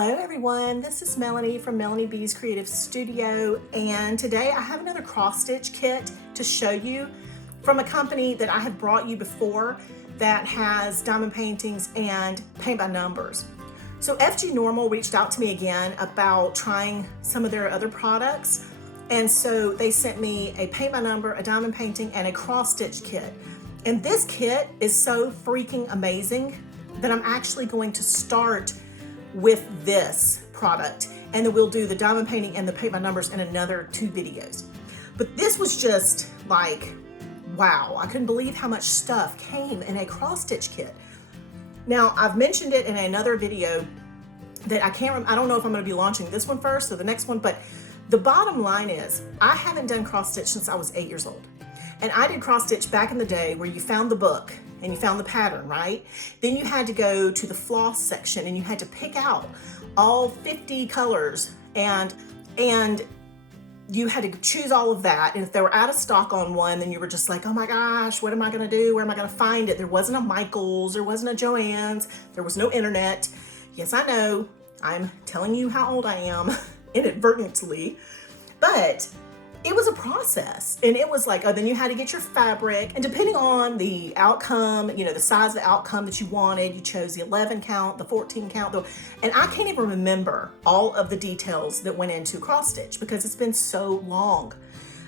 Hello everyone, this is Melanie from Melanie B's Creative Studio, and today I have another cross stitch kit to show you from a company that I have brought you before that has diamond paintings and paint by numbers. So FGNORMAL reached out to me again about trying some of their other products, and so they sent me a paint by number, a diamond painting, and a cross stitch kit. And this kit is so freaking amazing that I'm actually going to start with this product, and then we'll do the diamond painting and the paint by numbers in another 2 videos. But this was just like, wow, I couldn't believe how much stuff came in a cross stitch kit. Now, I've mentioned it in another video that I don't know if I'm going to be launching this one first or the next one, but the bottom line is I haven't done cross stitch since I was 8 years old. And I did cross stitch back in the day where you found the book and you found the pattern, right? Then you had to go to the floss section and you had to pick out all 50 colors and you had to choose all of that. And if they were out of stock on one, then you were just like, oh my gosh, what am I gonna do? Where am I gonna find it? There wasn't a Michael's, there wasn't a Joann's, there was no internet. Yes, I know, I'm telling you how old I am inadvertently, but it was a process. And it was like, oh, then you had to get your fabric, and depending on the outcome, you know, the size of the outcome that you wanted, you chose the 11 count, the 14 count, and I can't even remember all of the details that went into cross stitch because it's been so long.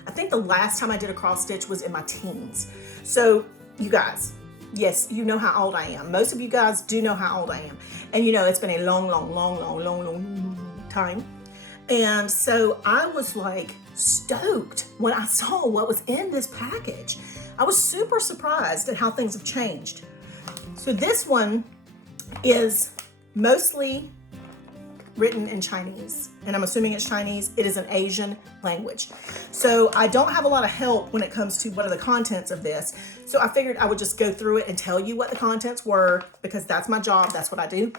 I think the last time I did a cross stitch was in my teens. So you guys, yes, you know how old I am. Most of you guys do know how old I am. And you know, it's been a long time. And so I was like stoked when I saw what was in this package. I was super surprised at how things have changed. So this one is mostly written in Chinese, and I'm assuming it's Chinese. It is an Asian language. So I don't have a lot of help when it comes to what are the contents of this. So I figured I would just go through it and tell you what the contents were because that's my job, that's what I do.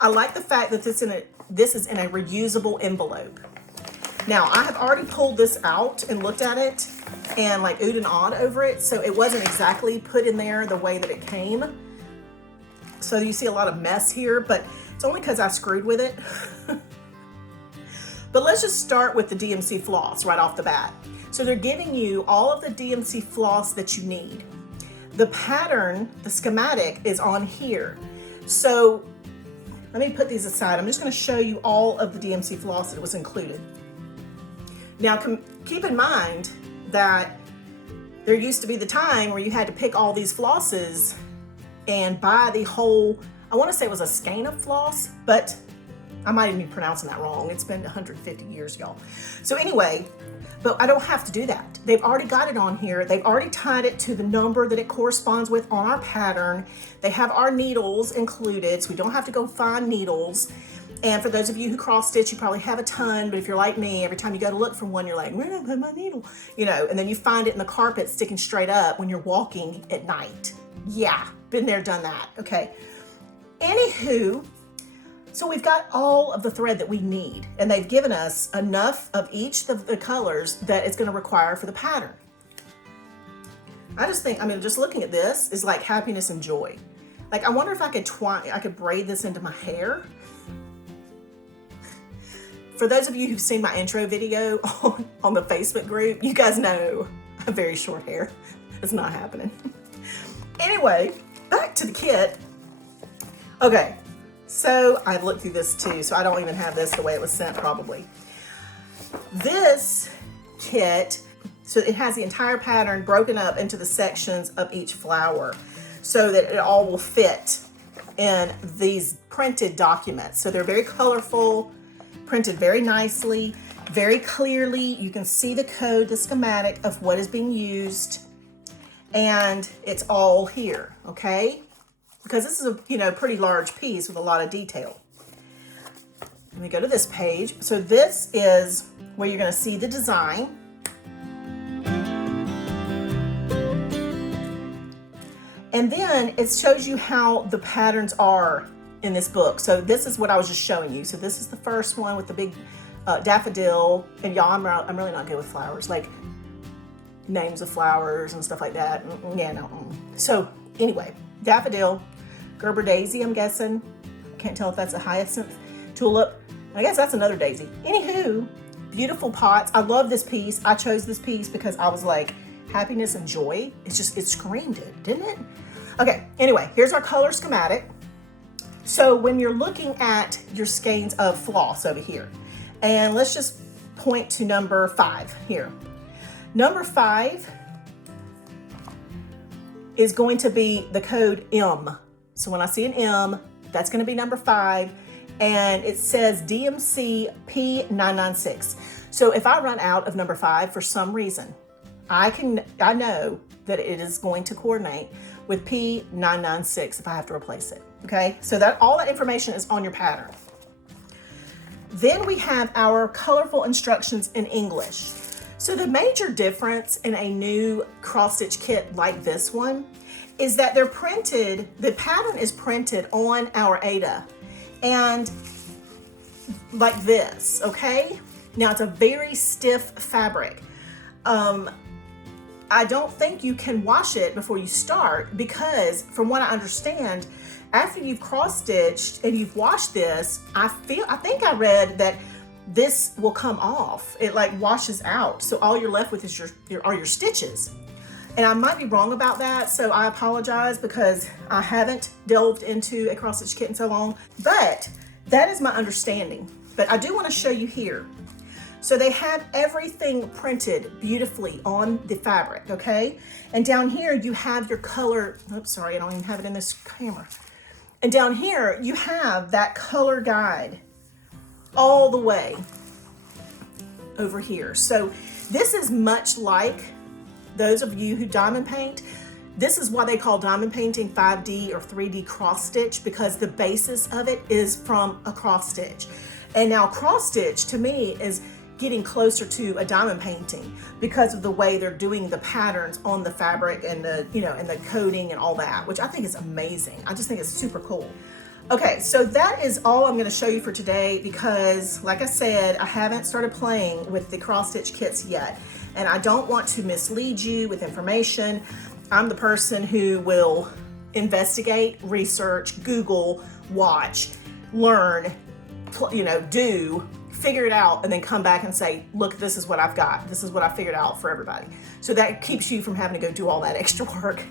I like the fact that this is in a reusable envelope. Now, I have already pulled this out and looked at it and like oohed and awed over it. So it wasn't exactly put in there the way that it came. So you see a lot of mess here, but it's only because I screwed with it. But let's just start with the DMC floss right off the bat. So they're giving you all of the DMC floss that you need. The pattern, the schematic, is on here. So let me put these aside. I'm just going to show you all of the DMC floss that was included. Now, keep in mind that there used to be the time where you had to pick all these flosses and buy the whole, I want to say it was a skein of floss, but I might even be pronouncing that wrong. It's been 150 years, y'all. So anyway, but I don't have to do that. They've already got it on here. They've already tied it to the number that it corresponds with on our pattern. They have our needles included, so we don't have to go find needles. And for those of you who cross stitch, you probably have a ton, but if you're like me, every time you go to look for one, you're like, where did I put my needle? You know, and then you find it in the carpet sticking straight up when you're walking at night. Yeah, been there, done that, okay. Anywho, so we've got all of the thread that we need, and they've given us enough of each of the colors that it's gonna require for the pattern. I just think, I mean, just looking at this is like happiness and joy. Like, I wonder if I could braid this into my hair. For those of you who've seen my intro video on the Facebook group, you guys know I have very short hair. It's not happening. Anyway, back to the kit. Okay, so I've looked through this too, so I don't even have this the way it was sent probably. This kit, so it has the entire pattern broken up into the sections of each flower so that it all will fit in these printed documents. So they're very colorful, printed very nicely, very clearly. You can see the code, the schematic of what is being used, and it's all here, okay? Because this is a pretty large piece with a lot of detail. Let me go to this page. So this is where you're gonna see the design. And then it shows you how the patterns are in this book. So this is what I was just showing you. So this is the first one with the big daffodil. And y'all, I'm really not good with flowers, like names of flowers and stuff like that. Yeah, no. So anyway, daffodil, Gerber daisy, I'm guessing. Can't tell if that's a hyacinth. tulip. I guess that's another daisy. Anywho, beautiful pots. I love this piece. I chose this piece because I was like, happiness and joy. It screamed it, didn't it? Okay, anyway, here's our color schematic. So when you're looking at your skeins of floss over here, and let's just point to number 5 here. Number 5 is going to be the code M. So when I see an M, that's going to be number 5, and it says DMC P996. So if I run out of number 5 for some reason, I know that it is going to coordinate with P996 if I have to replace it. Okay, so that all that information is on your pattern. Then we have our colorful instructions in English. So the major difference in a new cross-stitch kit like this one is that they're printed, the pattern is printed on our Aida, and like this, okay? Now it's a very stiff fabric. I don't think you can wash it before you start because from what I understand, after you've cross-stitched and you've washed this, I think I read that this will come off. It like washes out. So all you're left with is your stitches. And I might be wrong about that, so I apologize because I haven't delved into a cross-stitch kit in so long, but that is my understanding. But I do want to show you here. So they have everything printed beautifully on the fabric, okay? And down here you have your color, oops, sorry, I don't even have it in this camera. And down here you have that color guide all the way over here. So this is much like those of you who diamond paint. This is why they call diamond painting 5D or 3D cross stitch, because the basis of it is from a cross stitch. And now cross stitch to me is getting closer to a diamond painting because of the way they're doing the patterns on the fabric and the, and the coating and all that, which I think is amazing. I just think it's super cool. Okay, so that is all I'm gonna show you for today because, like I said, I haven't started playing with the cross-stitch kits yet, and I don't want to mislead you with information. I'm the person who will investigate, research, Google, watch, learn, do, figure it out, and then come back and say, look, this is what I've got. This is what I figured out for everybody. So that keeps you from having to go do all that extra work.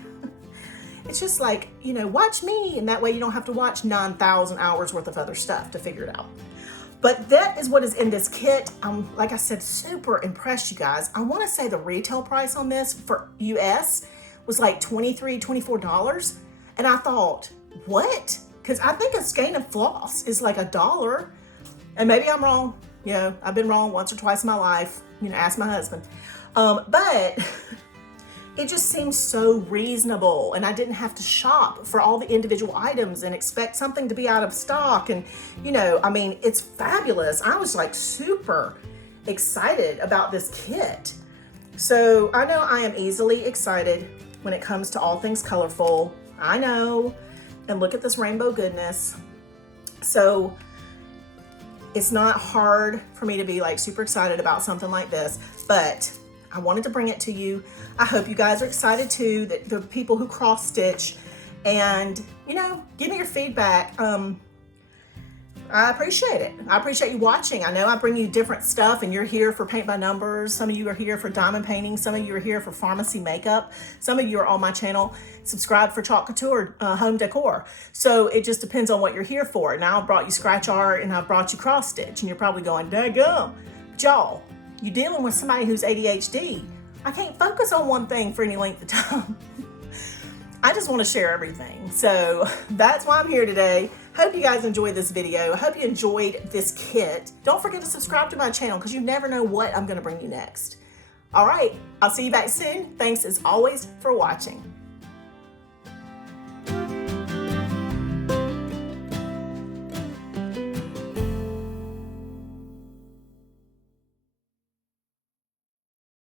It's just like, watch me, and that way you don't have to watch 9,000 hours worth of other stuff to figure it out. But that is what is in this kit. I'm, like I said, super impressed, you guys. I want to say the retail price on this for US was like $23, $24. And I thought, what? Because I think a skein of floss is like $1. And maybe I'm wrong. I've been wrong once or twice in my life. Ask my husband. But it just seems so reasonable, and I didn't have to shop for all the individual items and expect something to be out of stock. And it's fabulous. I was like super excited about this kit. So I know I am easily excited when it comes to all things colorful. I know. And look at this rainbow goodness. So it's not hard for me to be like super excited about something like this, but I wanted to bring it to you. I hope you guys are excited too, that the people who cross stitch, and give me your feedback. I appreciate it. I appreciate you watching. I know I bring you different stuff, and you're here for paint by numbers. Some of you are here for diamond painting. Some of you are here for pharmacy makeup. Some of you are on my channel subscribe for Chalk Couture home decor. So it just depends on what you're here for. Now I've brought you scratch art and I've brought you cross stitch, and you're probably going, daggum. But y'all, you're dealing with somebody who's ADHD. I can't focus on one thing for any length of time. I just want to share everything. So that's why I'm here today. Hope you guys enjoyed this video. I hope you enjoyed this kit. Don't forget to subscribe to my channel because you never know what I'm going to bring you next. All right, I'll see you back soon. Thanks as always for watching.